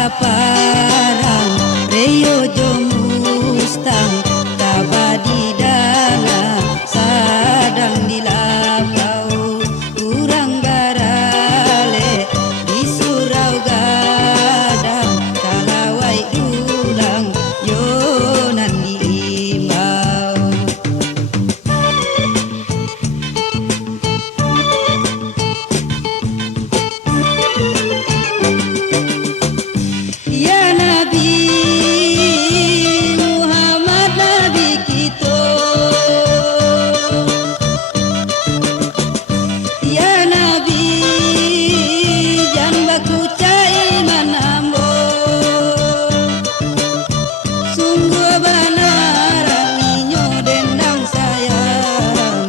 kaparang reyo mustang kabadidana sadang dilapau urang garale di surau gadang kalawai ulang yonan diimbau. Ya Nabi Muhammad Nabi kita, ya Nabi jan baku cai manambo sungguh benar minyo dendang sayang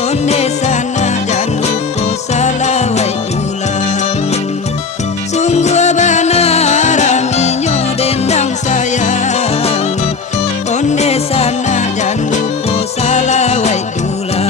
onde sana jan lupa salawai ulang sungguh benar minyo dendang sayang onde sana jan lupa salawai ulang.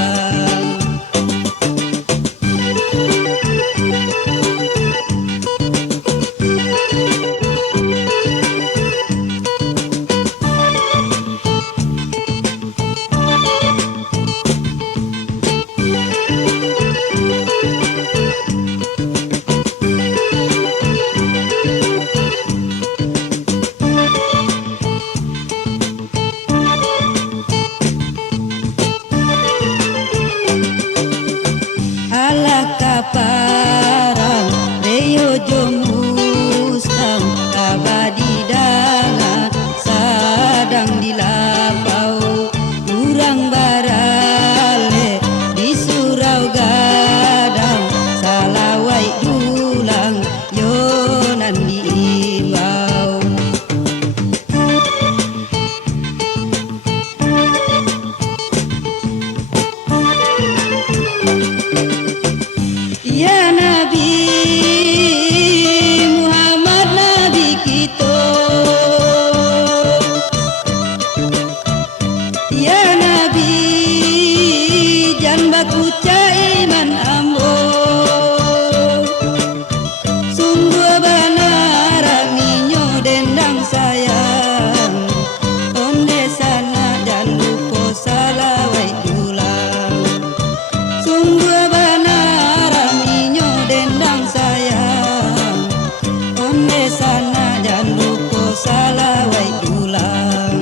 Ala kaparang reyo mustang kabadidana sadang dilapau urang barale di surau gadang salawai ulang yonan diimbau. Ya Nabi Muhammad Nabi kita, ya Nabi jan baku cai man ambo sungguh benar minyo dendang sayang onde sana jan lupa salawai ulang sungguh benar minyo dendang sayang onde sana jan lupa salawai ulang.